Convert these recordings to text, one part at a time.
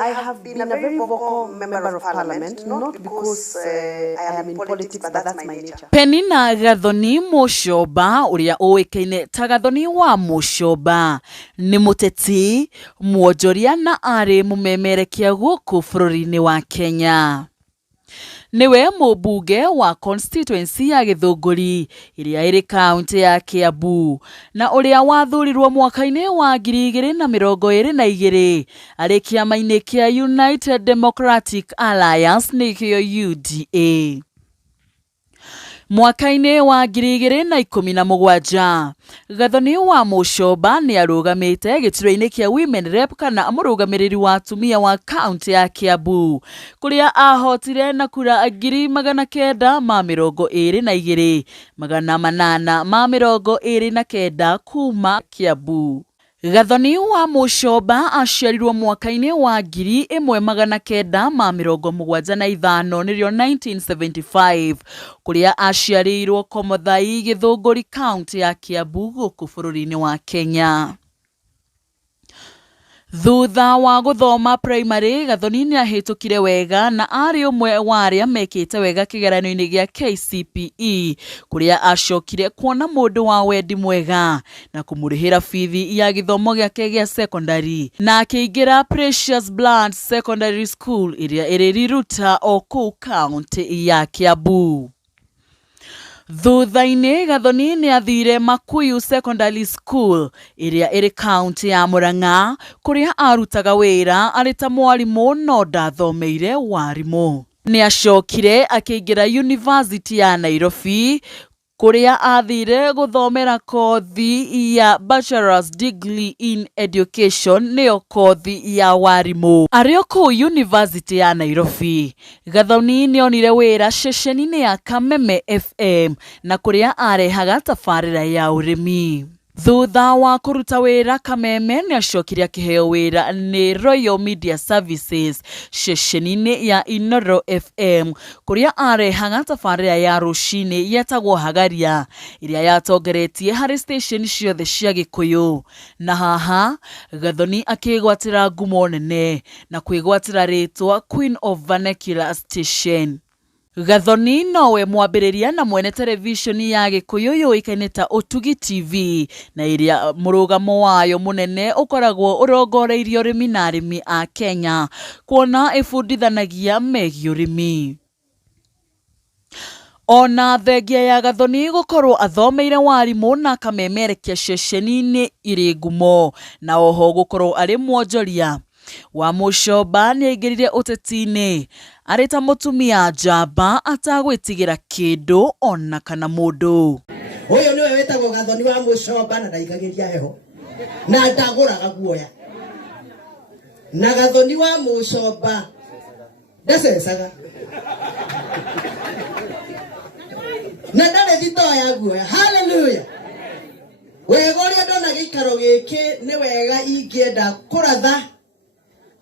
I have been a very vocal member of parliament, not because I am in politics, but that's my nature. Penina Gathoni Musyoba, uria uikaine ta Gathoni wa Musyoba, ni muteti, muonjoria na ari mumemerekia guku bururi-ini wa Kenya. Niwe mubunge wa constituency ya Githunguri iria iri kaunti ya Kiambu na uria wathurirwo mwaka-ini wa 2022 ari kiama-ini kia United Democratic Alliance nikio UDA. Mwaka-ini wa 2017 Gathoni wa Musyoba ni arugamite gituro-ini kia Women Rep kana murugamiriri wa atumia wa kaunti ya Kiambu kuria ahotire na kura 922 829 kuma Kiambu. Gathoni wa Musyoba aciarirwo mwaka-ini wa 1975 nirio 1975 kuria aciarirwo Komothai Githunguri kaunti ya Kiambu guku bururi-ini wa Kenya. Thutha wa guthoma primary, Gathoni ni ahitukire wega na ari umwe wa aria mekite wega kigeranio-ini gia KCPE kuria acokire kuona mundu wa wendi mwega na kumurihira fithi ya githomo giake gia secondary na akiingira Precious Blood Secondary School iria iri Riruta o kuu kaunti ya Kiambu. Thutha-ini Gathoni ni athire Makuyu Secondary School iria iri kaunti ya Murang'a kuria arutaga wira ari ta mwarimu no ndathomeire warimu. Ni acokire akiingira University ya Nairobi kuria athire guthomera kothi ya Bachelor's Degree in Education niyo kothi ya warimu. Ario kuu University ya Nairobi, Gathoni ni onire wira ceceni-ini ya Kameme FM na kuria arehaga tabarĩra ya urimi. Thutha wa kuruta wira Kameme ni acokire akiheo wira ni Royal Media Services ceceni-ini ya Inoro FM kuria arehaga tabarĩra ya rucini yetagwo Hagaria iria yatongeretie hari station ciothe cia Gikuyu. Na haha Gathoni akigwatira ngumo nene na kwigwatira ritwa Queen of Vernacular Station. Gathoni nowe mwambĩrĩria na mwene television ya Gikuyu yuikaine ta Utugi TV na iria murugamo wayo munene ukoragwo urongoreirio urimi na arimi a Kenya kuona ibundithanagia megiĩ urimi. Ona thengia ya Gathoni gukorwo athomeire warimu na akamemerekia ceceni-ini iri ngumo na oho gukorwo ari mwonjoria, wa Musyoba ni aingirire uteti-ini ari ta mutumia njamba atagwitigira kindu ona kana mundu. Uyu niwe wetagwo Gathoni wa Musyoba na ndaikagiria heho na ndaguraga guoya. Na Gathoni wa Musyoba ndacecaga na ndare thito ya guoya. Hallelujah. Wegoria ndona gikaro giki ni wega ingienda kuratha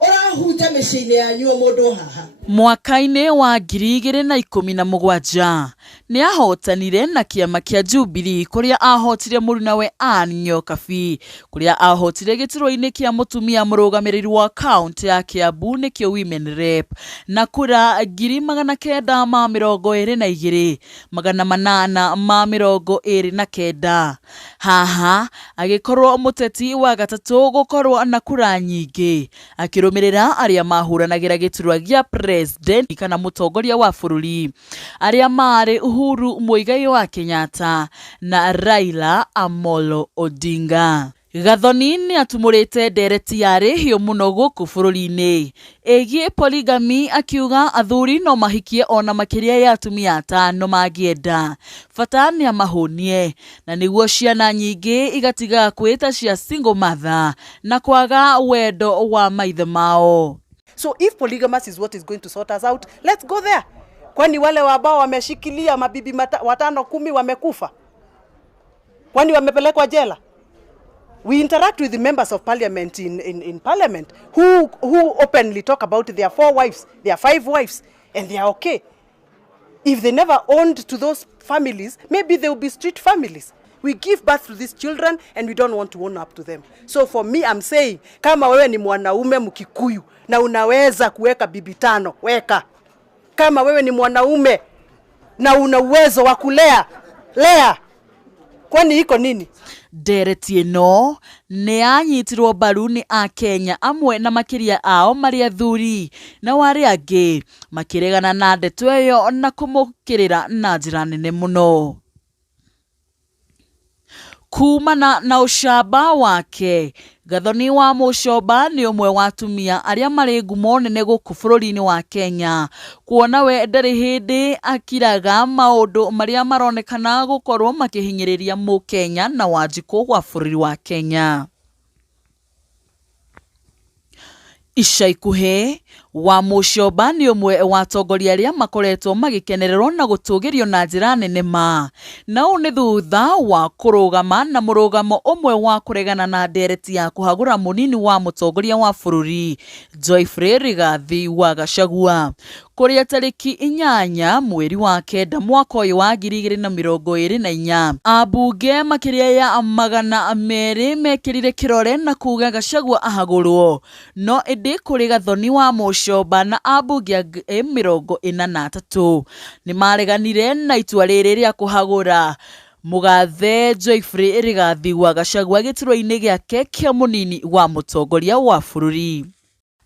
urahuta miciini yanyu mundu haha. Mwaka-ini wa 2017 ni ahotanire na kiama kia Jubilee kuria ahotire murunawe Ann Nyokabi kuria ahotire gituro-ini kia mutumia murugamiriri wa kaunti ya Kiambu nikio Women Rep na kura 922 829. Haha agikorwo muteti wa gatatu gukorwo na kura nyingi akirumirira aria mahuranagira giturwa gia president kana mutongoria wa bururi aria mari Uhuru Muigai wa Kenyatta na Raila Amolo Odinga. Gathoni ni atumurite ndereti yari hiyo muno guku bururi-ini egie polygamy akiuga athuri no mahikie ona makiria ya atumia atano magienda bata ni amahonie na niguo ciana nyingi igatiga kwita cia single mother na kwaga wendo wa maithe mao. So if polygamous is what is going to sort us out, let's go there. Kwani wale ambao wameshikilia mabibi 5-10 wamekufa? Kwani wamepelekwa jela? We interact with the members of parliament in parliament who openly talk about their 4 wives, their 5 wives, and they are okay. If they never owned to those families, maybe they will be street families. We give birth to these children and we don't want to own up to them. So for me, I'm saying, kama wewe ni mwanaume Mkikuyu na unaweza kuweka bibi 5, weka. Kama wewe ni mwanaume na una uwezo wa kulea, lea. Kwani iko nini? Ndereti ĩno nĩ anyitirwo mbaru nĩ Akenya amwe na makiria ao marĩ athuri na arĩa angĩ makĩregana na ndeto ĩyo na kũmũkĩrĩra na njĩra nene mũno. Kumana na ushamba wake, Gathoni wa Muchomba ni umwe wa atumia arĩa marĩ ngumo nene gũkũ bũrũri-inĩ wa Kenya, kuona we ndarĩ hĩndĩ akiraga maũndũ marĩa maronekana gũkorwo makĩhinyĩrĩria Mũkenya na Wanjikũ wa bũrũri wa Kenya. Ica ikuhĩ, wa Muchomba ni umwe wa atongoria arĩa makoretwo magĩkenererwo na gũtũgĩrio na njĩra nene ma. Na ũũ nĩ thutha wa kũrũgama na mũrũgamo ũmwe wa kũregana na ndereti ya kũhagũra mũnini wa mũtongoria wa bũrũri Geoffrey Rigathi wa Gachagua. Kũrĩa tarĩki 8 mweri wa 9 mwaka ũyũ wa 2024, ambunge makĩria ya 200 mekĩrire kĩrore na kuga Gachagua ahagũrwo. No ĩndĩ kũrĩ Gathoni wa Muchomba na ambunge 43 nĩ mareganire na itua rĩrĩ rĩa kũhagũra Mũgathe Geoffrey Rigathi wa Gachagua gĩturwa-inĩ gĩake kĩa mũnini wa mũtongoria wa bũrũri.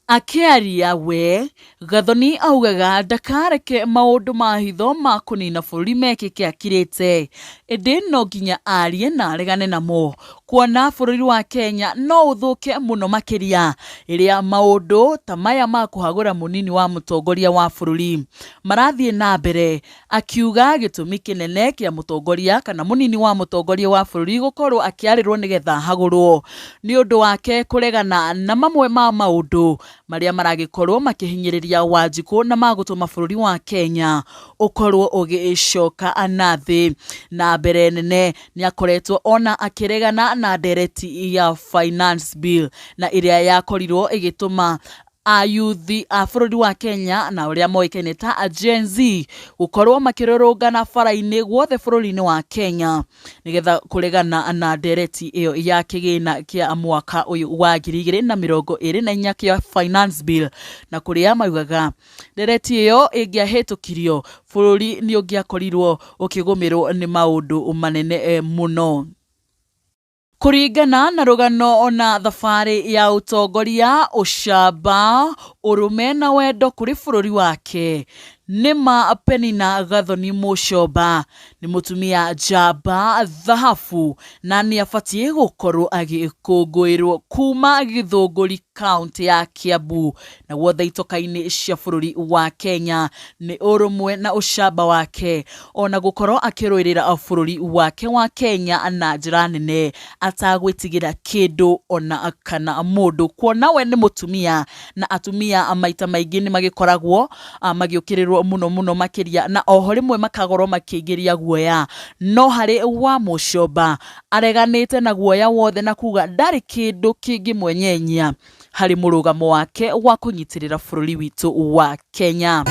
Akĩaria we, Gathoni augaga ndakareke maũndũ ma hitho ma kũnina bũrũri mekĩke akirĩte, ĩndĩ no nginya arie na aregane namo, kuona bũrũri wa Kenya no ũthũke mũno makĩria rĩrĩa maũndũ ta maya ma kũhagũra mũnini wa mũtongoria wa bũrũri marathiĩ na mbere. Akiuga gĩtũmi kĩnene kĩa mũtongoria kana mũnini wa mũtongoria wa bũrũri gũkorwo akĩarĩrwo nĩgetha hagũrwo nĩ ũndũ wake kũregana na mamwe ma maũndũ marĩa maragĩkorwo makĩhinyĩrĩria Wanjikũ na magũtũma bũrũri wa Kenya ũkorwo ũgĩcoka na thĩ. Na mbere nene nĩ akoretwo ona akĩregana na ndereti ya finance bill na ĩrĩa yakorirwo ĩgĩtũma ayuthi a bũrũri wa Kenya na ũrĩa moĩkaine ta Gen Z gũkorwo makĩrũrũngana bara-inĩ guothe bũrũri-inĩ wa Kenya nĩgetha kũregana na ndereti ĩyo ya kĩgĩna kĩa mwaka ũyũ wa 2024 kĩa finance bill, na kũrĩa maugaga ndereti ĩyo ĩngĩahĩtũkirio bũrũri nĩ ũngĩakorirwo ũkĩgũmĩrwo nĩ maũndũ manene mũno. Kũringana na rũgano na thabarĩ ya ũtongoria, ũcamba, ũrũme na wendo kũrĩ bũrũri wake, nĩma Penina Gathoni Muchomba nĩ mũtumia njamba thahabu na nĩ abatiĩ gũkorwo agĩkũngũĩrwo kuma Gĩthũngũri kaunti ya Kiambu na guothe itoka-inĩ cia bũrũri wa Kenya. Nĩ ũrũmwe na ũcamba wake ona gũkorwo akĩrũĩrĩra bũrũri wake wa Kenya na njĩra nene atagwĩtigĩra kĩndũ ona kana mũndũ, kuona we nĩ mũtumia na atumia maita maingĩ nĩ magĩkoragwo magĩũkĩrĩrwo mũno makĩria na oho rĩmwe makagorwo makĩingĩria guoya. No harĩ wa Muchomba areganĩte na guoya wothe na kuga ndarĩ kĩndũ kĩngĩmwenyenya harĩ mũrũgamo wake wa kũnyitĩrĩra bũrũri witũ wa Kenya.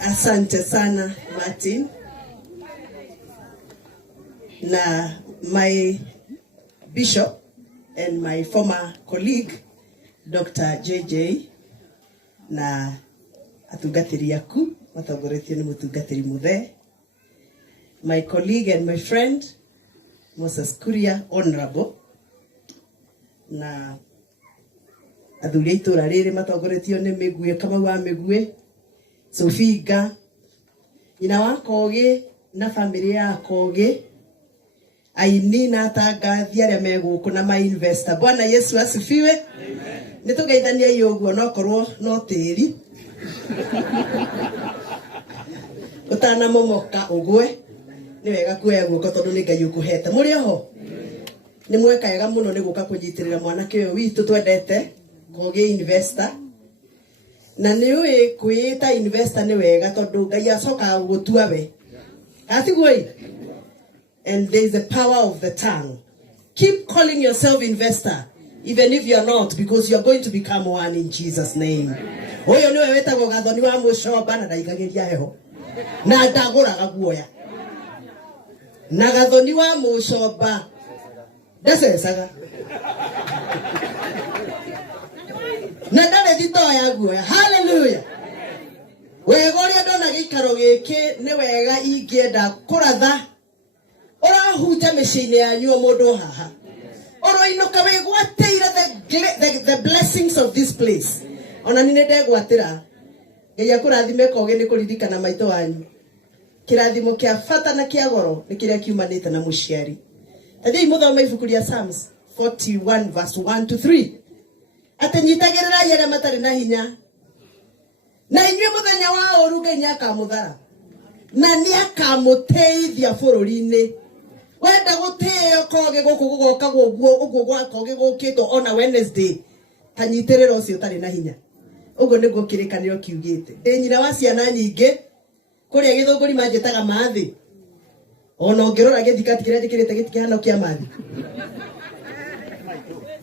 Asante sana Martin na my bishop and my former colleague Dr. JJ na atungatĩri aku matongoretio nĩ mũtungatĩri mũthe, my colleague and my friend Moses Kuria Honorable na athuri itũra rĩrĩ matongoretio nĩ Mĩguĩ Kamau wa Mĩguĩ, Sofiga, nyina wa Kogi na family ya Kogi, aini na atangathi arĩa megũkũ na ma investor. Bwana Yesu asifiwe. Amen. Nĩtũgeithania yoguo no korwo no tĩri utana momoka ũgwe nĩ wega kuoya guoko tondũ nĩ Ngai ũkũhete. Mũrĩ oho? Nĩ mwekega mũno nĩ gũka kũnyitĩrĩra mwanake ũyũ witũ twendete Kogi investor. Na nĩũĩ kwĩĩta investor nĩ wega tondũ Ngai acokaga gũtua we. Atigwoi. And there is the power of the tongue. Keep calling yourself investor, even if you are not, because you are going to become one in Jesus' name. Oyo niwe wetagwo Gathoni wa Muchomba na ndaigagiria heho na ndagũraga guoya. na gathoni wa mucoba ndacecaga na ndare thito ya guoya. Hallelujah. Wega uria ndona gikaro giki ni wega ingienda kuratha urahunja miciini yanyu mundu haha oroinuka wigwateire the blessings of this place. Ona ni ndegwatira Ngai akurathime koge ni kuririkana maito wanyu. Kirathimo kia fata na kia goro ni kiria kiumanite na muciari. Tathii muthoma ibuku ria Psalms 41 verse 1 to 3. Atenyitagirira yere matari na hinya. Na inywe muthenya wa oru Ngai akamuthara. Na ni akamuteithia bururi-ini. Wenda guteo koge guku gugoka guguo gwa koge gukito ona Wednesday. Tanyitirira ucio tari na hinya. Ugo niguo kirikaniro kiugite. Nyina wa ciana nyingi kuria githunguri manjitaga mathi. Ona ngirora githikati kiria ndikirite gitikihano kia mathi.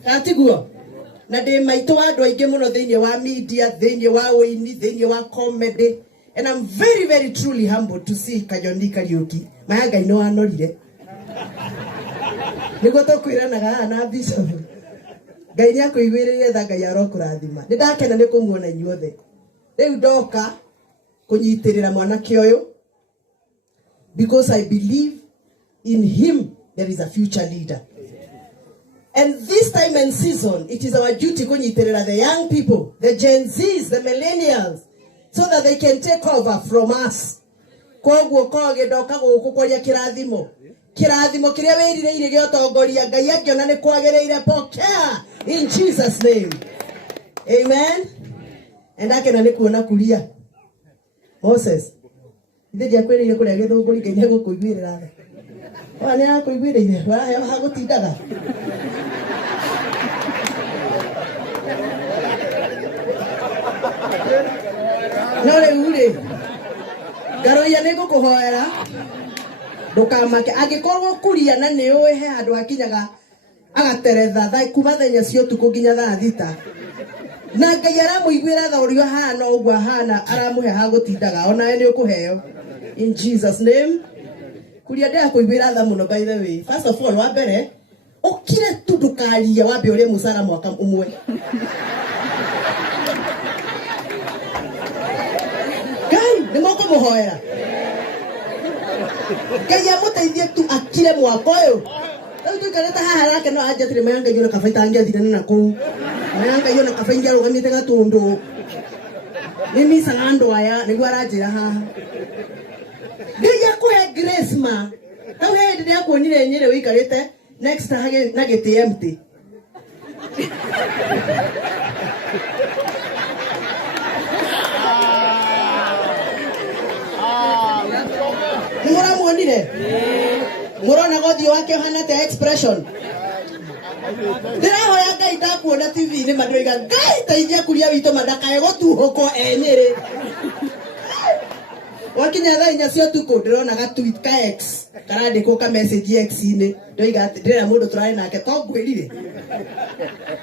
Atiguo. Na de maito andu aingi muno thiini wa media, thiini wa uini, thiini wa comedy. And I'm very, very truly humbled to see Kajoni Kariuki. Mayanga ino anorire. Niguo tukwiranaga na Bishop. Ngai ni akuigwirire tha Ngai arokurathima. Nindakena ni kumuona inyuothe. Riu ndoka kunyitirira mwanake uyu because I believe in him there is a future leader. And this time and season, it is our duty kunyitirira the young people, the Gen Zs, the millennials, so that they can take over from us. Koguo koge ndoka guku kwaria kirathimo. Kirathimo kiria wirireire giotongoria Ngai angiona ni kwagereire pokea in Jesus name. Amen. And akena ni kuona kuria. Moses. Ndiye akwirire kuria githunguri Ngai ni gukuiguirira. Wa ni akuiguirire, wa hagutindaga. Nore ure. Garo ya nego kuhoera. Ndukamake agikorwo kuria na ni uwe he andu akinyaga agateretha thai kuma thenya cio tuku nginya thaa thita. Na Ngai aramuiguira tha urio hana uguo hana aramuhe ha gutindaga ona ni ukuheo in Jesus name. Kuria ndia kuiguira tha muno by the way. First of all wa mbere ukire tu ndukaria wambe uri musara mwaka umwe. Ngai ni moko muhoera. Ngai amuteithie tu akire mwaka uyu. Riu tuikarite haha rake no anjatire mayanga yona kabaita angiathire na kuu. Mayanga yona kabaingia rugamite gatundu. Mimi sanando aya niguo aranjira haha. Ngai akuhe grace ma. Tau he ndi akuonire nyire wikarite next hage na giti empty. Mura muonire? Murona gothi wake hana te expression. Ndirahoya Ngai ndakuona TV ni mandroiga Ngai taithia kuria wito madakae gutuhuko enyere. Wakinya thaa inya cio tuku ndirona ga tweet ka X karandikwo ka message X ini ndoiga ati ndira mundu turari nake to ngwirire.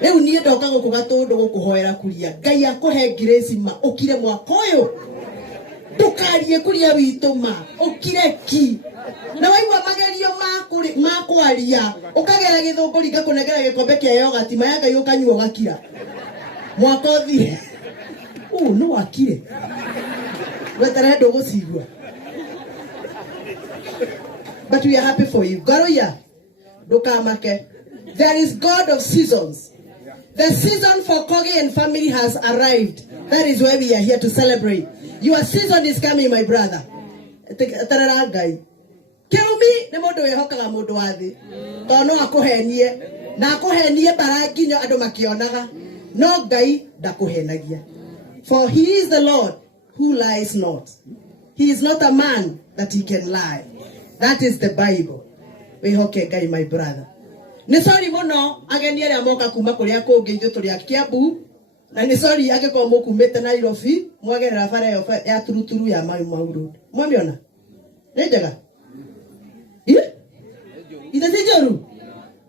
Riu nie ndoka guku gatundu gukuhoera kuria Ngai akuhe grace ma ukire mwaka uyu. Tukarie kuria wito ma ukire ki. Na waigua magerio makwaria ukagera githunguri ngakunegera gikombe kia yogurt mayanga yukanyua gakira. Mwaka uthire. No wakire. But we are happy for you. Garoya. There is God of seasons. The season for Kogi and family has arrived. That is why we are here to celebrate. Your season is coming, my brother. Kirumi ne mundu wehokaga mundu wathi. Tono akuhenie. Na akuhenie baraginyo andu makionaga. No Ngai ndakuhenagia. For he is the Lord who lies not. He is not a man that he can lie. That is the Bible. We hoke Ngai, my brother. Ni sorry muno ageni aria moka kuma kuria kungi ithu turi Kiambu. Na ni sorry ageko mukumete Nairobi mwagerera bara ya turuturu ya Mau Road. Mwamiona? Ni njega? Ite joru.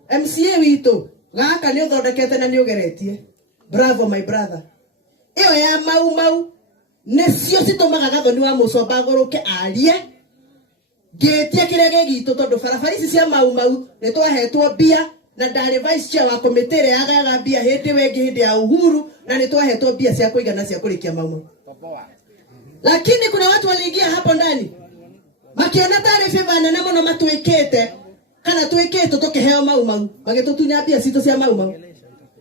MCA wito gaka ni uthondekete na ni ugeretie. Bravo my brother. Iyo ya Mau necio citumaga gathoni wa mucomba guruke arie Getia kirege gitu tondu barabara ici cia mau ni twahetwo bia na ndari vice chair wa committee ya agaga bia hindi wengi hindi ya Uhuru na ni twahetwo bia cia kuigana cia kurikia mau. Lakini kuna watu waliingia hapo ndani makiona taarifa bana na muno matwikete kana twikete tukiheo mau magitutunya bia cito cia mau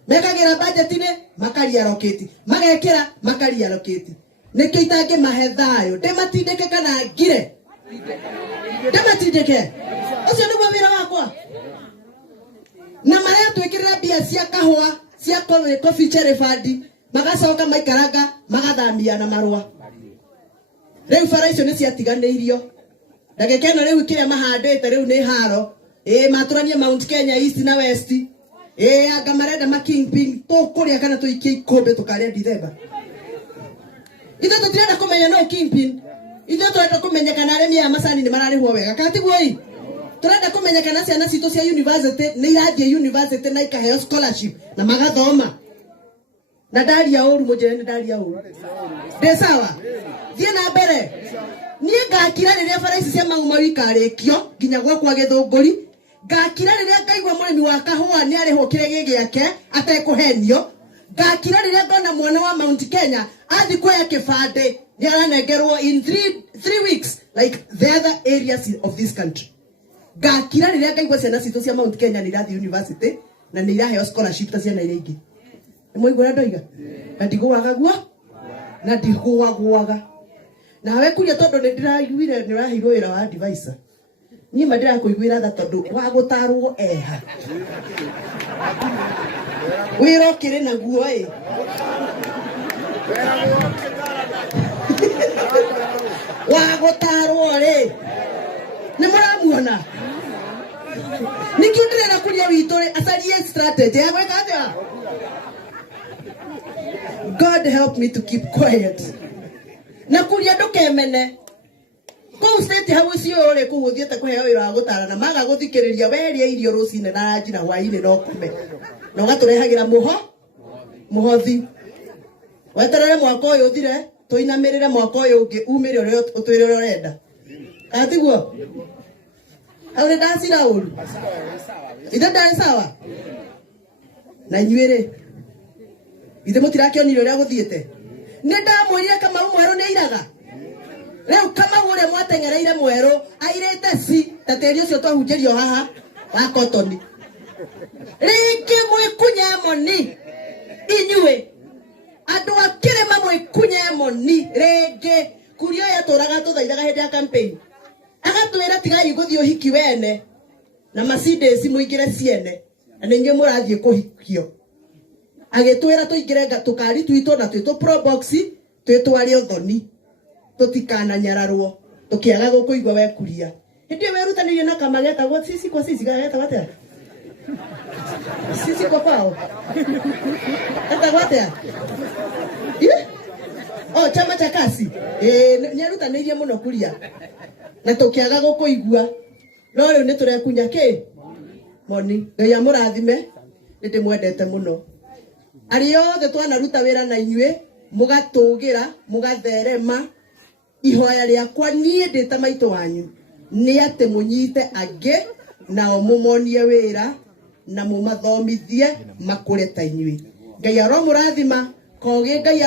mekagira budget ne makaria roketi magekira makaria roketi niki itange mahethayo dematindeke kana ngire dematindeke ucio niguo wira wakwa na maria twikirira bia cia kahua cia coffee cherry fund magacoka maikaranga magathamia na marua riu bara icio ni ciatiganeirio ndageke no riu kiria mahandite riu ni haro maturanie Mount Kenya East na West anga marenda ma kingpin to kuria kana tuikie ikombe tukaria December itho tutirenda kumenya no kingpin itho turenda kumenya kana aremi ya macani ni mararihwo wega katiguo ii turenda kumenya kana ciana citu cia university ni irathie university na ikaheo scholarship na magathoma na ndaria uru mujere ni ndaria uru de sawa thie na mbere nie ngakira riria bara ici cia mau ikarikio nginya gwakwa Githunguri ngakira riria ngaigwa murimi wa kahua ni arihwo kirege giake atekuhenio ngakira riria ngona mwana wa Mount Kenya athi kuya kibande ni aranengerwo in 3 weeks like the other areas of this country. Ngakira riria ngaigwa ciana citu cia Mount Kenya ni irathi university na ni iraheo scholarship ta ciana iria ingi. Nimwigura ndoiga na ndigwaga guo na ndigwaga nawe kuria tondu ni ndiraiguire ni urahirwo wira wa advisor ni madira kuiguira tha tondu wa gutarwo eha wiro kire na guo wa gutarwo ri ni muramuona nikindire kuria witu ri acarie strategy ya gweka atia. God help me to keep quiet. Na kuria ndukemene ko state hau cio ri kuhuthiete kuheo wira wa gutarana maga guthikiriria weria irio rucine na njina hwaini no kume no gaturehagira muhothi weterere mwaka uyu uthire tuinamirire mwaka uyu ungi umire uri utwire uri urenda atiguo au ni ndacira uru ithe ndari sawa na inyuire ithe mutirakionire uria guthiete ni ndamwirire kama mweru ni iraga riu kama ure mwatengereire mweru airete si tateri ucio twahunjirio haha wa cotton ringi mwikunya moni inyue andu akirema mwikunya moni ringi kurio yaturaga tuthaithaga hindi ya campaign agatwira tigai guthii uhiki wene na Mercedes muingire ciene na ninyu murathie kuhikio agitwira tuingire tukari twito na twito pro box twitware uthoni tutikana nyararwo tukiaga gukuigwa wekuria hindi werutanirie na kama geta go sisi kwa sisi geta wate sisi kwa kwao geta wate chama cha kasi nyarutanirie muno kuria na tukiaga gukuigwa no riu ni turekunya ki moni ngai amurathime ndi mwendete muno ari othe twanaruta wira na inyue mugatugira mugatherema ihoya riakwa nie ndita maito wanyu ni ate munyite angi na omumonie wira na mumathomithie makure ta inyue ngai aromurathima koge ngai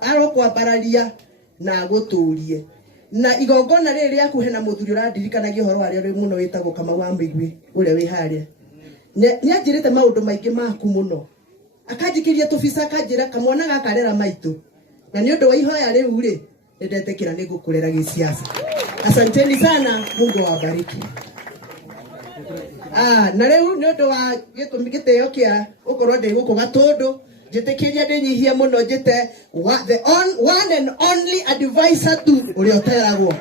arokwa bararia na guturie na igongona riri riaku hena muthuri uradirikanagia horo aria ri muno witagwo kama wa migwi uria wi haria ni ajirite maundu maingi maku muno akajikiria tufisa akajira kamwana gakarera maitu na ni undu wa ihoya riu ri ndetekira ni gukurera gisiasa. Asanteni sana, Mungu awabariki. Na riu ni undu wa gitumi giteo kia ukorwo ndi guku gatundu njitikiria ndinyihie muno njite the one and only advisor tu uri oteragwo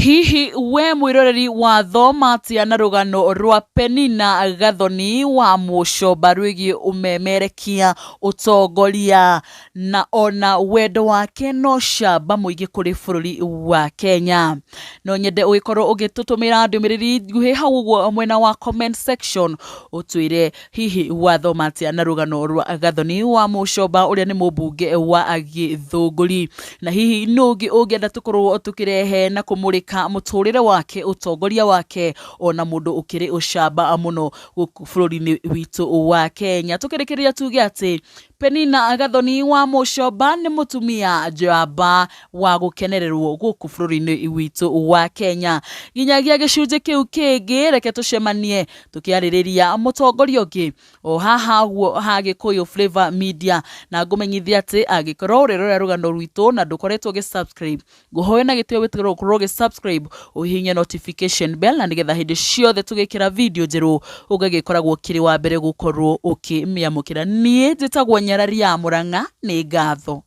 Hihi we mwiroreri wa thomatia na rugano rwa Penina Gathoni wa Mucomba rwigi umemerekia utongoria na ona wendo wake no camba muingi kuri bururi wa Kenya. No nyende ugikorwo ugitutumira ndumiriri nguhi hau uguo mwena wa comment section utwire hihi wa thomatia na rugano rwa Gathoni wa Mucomba uria ni mubunge wa Githunguri, na hihi nungi ungienda tukorwo tukirehe na kumurika muturire wake utongoria wake ona mundu ukiri ucamba muno guku bururi-ini witu wa Kenya. Tukirikiria tuge ati Penina Gathoni wa Mucomba ni mutumia njamba wa gukenererwo guku bururi-ini witu wa Kenya. Ginyagia gicunje kiu kingi reke tucemanie tukiaririria mutongoria ungi o haha guo ha Gikuyu Flavor Media, na ngumenyithia ati agikorwo rero rugano rwitu na ndukoretwo gi-subscribe nguhoya na gitio witigirwo kurwo gi-subscribe uhihinye notification bell na nigetha hindi ciothe tugikira video njeru ugagikoragwo kiri wa mbere gukorwo ukimiamukira. Nie njitagwo Nyarari ya Murang'a, ni ngatho.